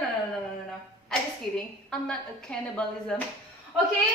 No. I'm just kidding. I'm not a cannibalism. Okay.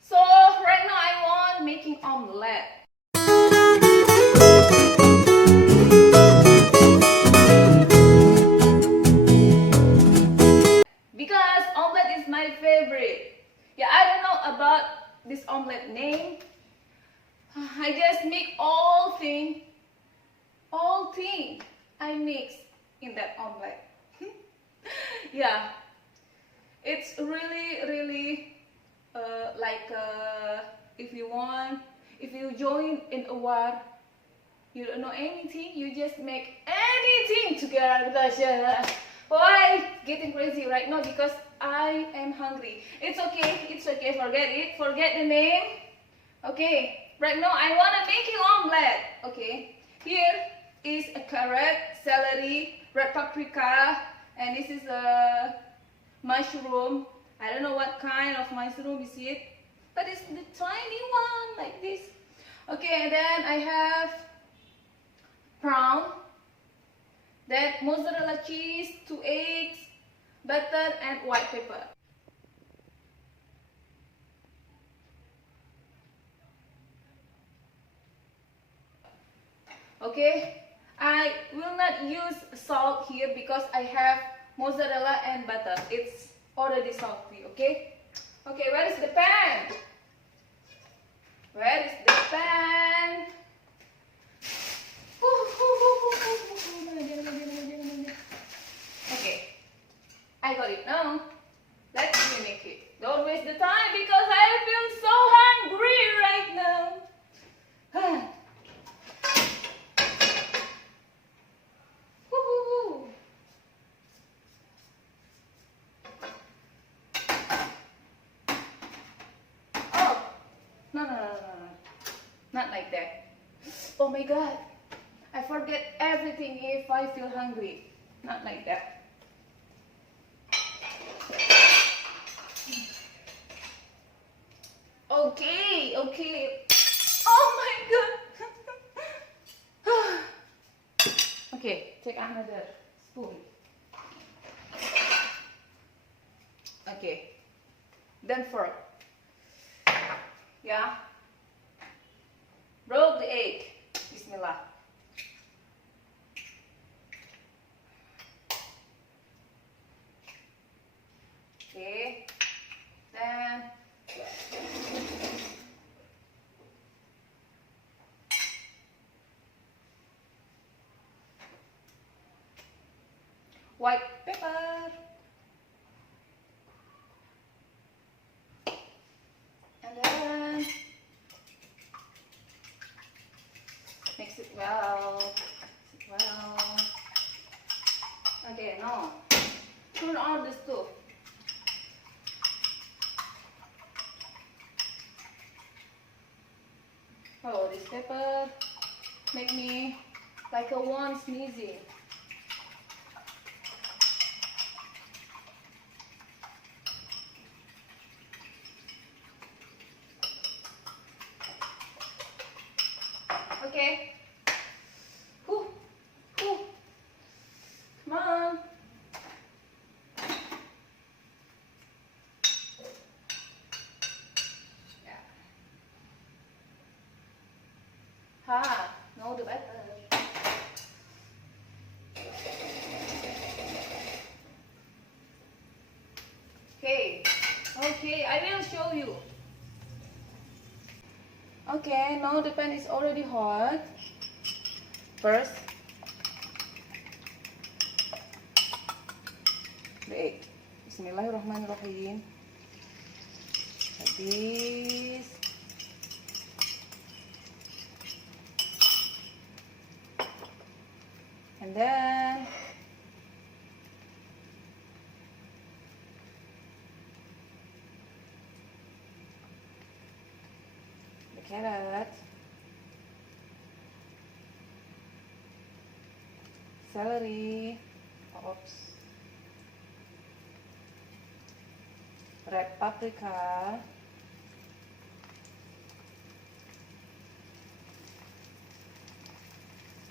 So right now I want making omelette. Because omelette is my favorite. Yeah, I don't know about this omelette name. I just make all thing I mix in that omelette. Yeah, it's really like if you join in a war, you don't know anything, you just make anything together because why getting crazy right now because I am hungry. It's okay, forget it, forget the name. Okay, right now I wanna making omelette. Okay, here is a carrot, celery, red paprika, and this is a mushroom. I don't know what kind of mushroom is it, but it's the tiny one like this. Okay, and then I have prawn, then mozzarella cheese, 2 eggs, butter, and white pepper. Okay, I will not use salt here because I have mozzarella and butter. It's already salty, okay? Okay, where is the pan? Where is the pan? Okay, I got it now. Let me make it. Don't waste the time because I feel so hungry right now. No. Not like that. Oh my god. I forget everything if I feel hungry. Not like that. Okay. Oh my god. Okay, take another spoon. Okay. Then fork. Yeah. Broke the egg. Bismillah. Okay. Then white pepper. And then mix it well. Okay, now turn on the stove. Oh, this pepper make me like a one sneezing. Okay. Whew. Come on. Yeah. No, the better. Okay, I will show you. Okay, now the pan is already hot. First, the egg. Bismillahirrahmanirrahim. Like this. And then the carrot, celery, red paprika,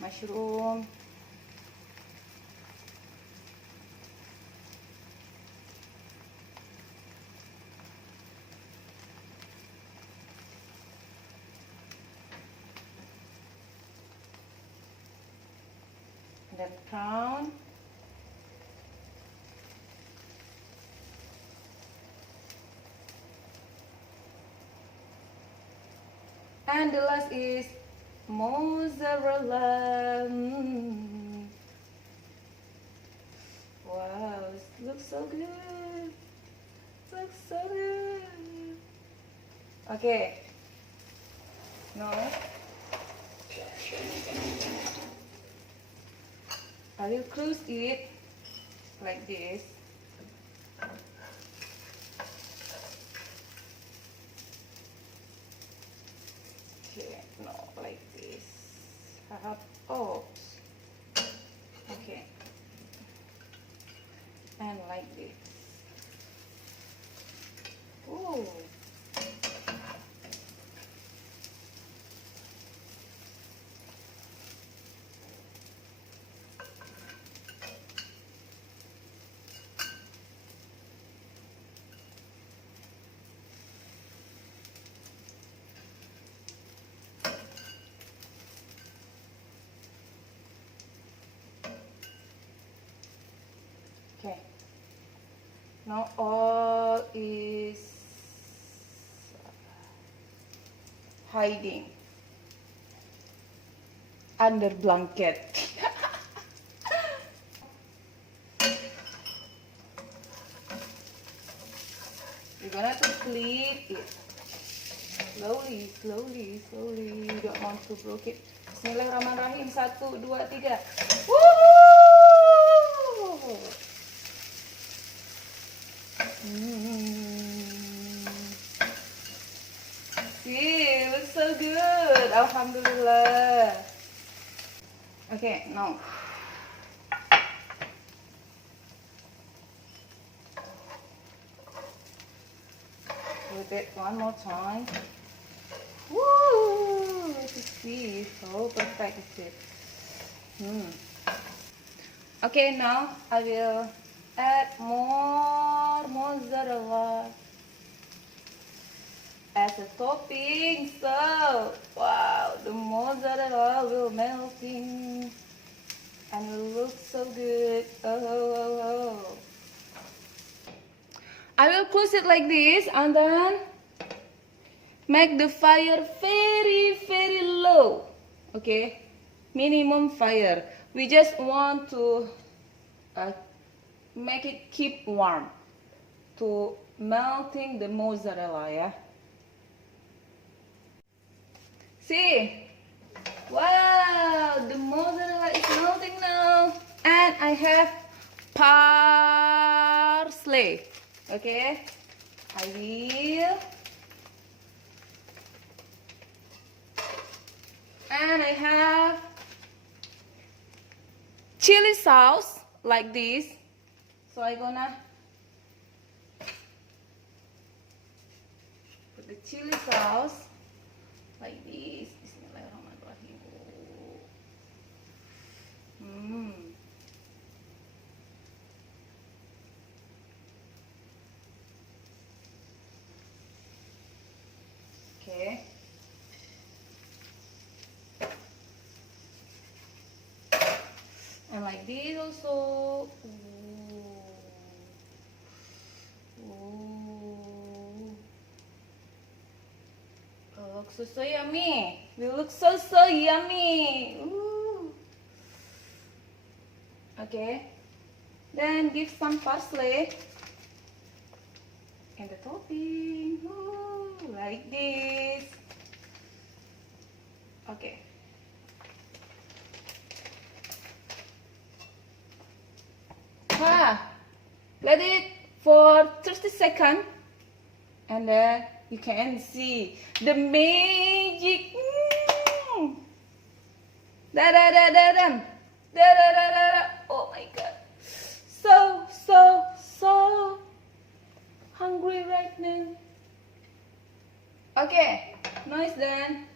mushroom, then prawn. And the last is mozzarella. Wow, it looks so good. Looks so good. Okay. Now I will close it like this. Okay, no, like this. Oops. Okay. And like this. Ooh. Okay. Now all is hiding under blanket. You're gonna to flip it slowly, slowly, slowly. You don't want to break it. Bismillahirrahmanirrahim. 1, 2, 3. Woo! See, it looks so good. Alhamdulillah. Okay, now with it one more time. Woo! To see, so perfect is it. Okay, now I will add more mozzarella as a topping. So, wow, the mozzarella will melting and will look so good. Oh. I will close it like this and then make the fire very, very low. Okay, minimum fire. We just want to make it keep warm to melting the mozzarella, yeah. See, wow, the mozzarella is melting now, and I have parsley. Okay, I will, and I have chili sauce like this. So I'm gonna put the chili sauce like this. Bismillahirrahmanirrahim. Okay. And like this also. Looks so yummy. It looks so yummy. Ooh. Okay. Then give some parsley and the topping. Ooh, like this. Okay. Let it for 30 seconds and then you can see the magic. Oh my god, so hungry right now. Okay, now it's done.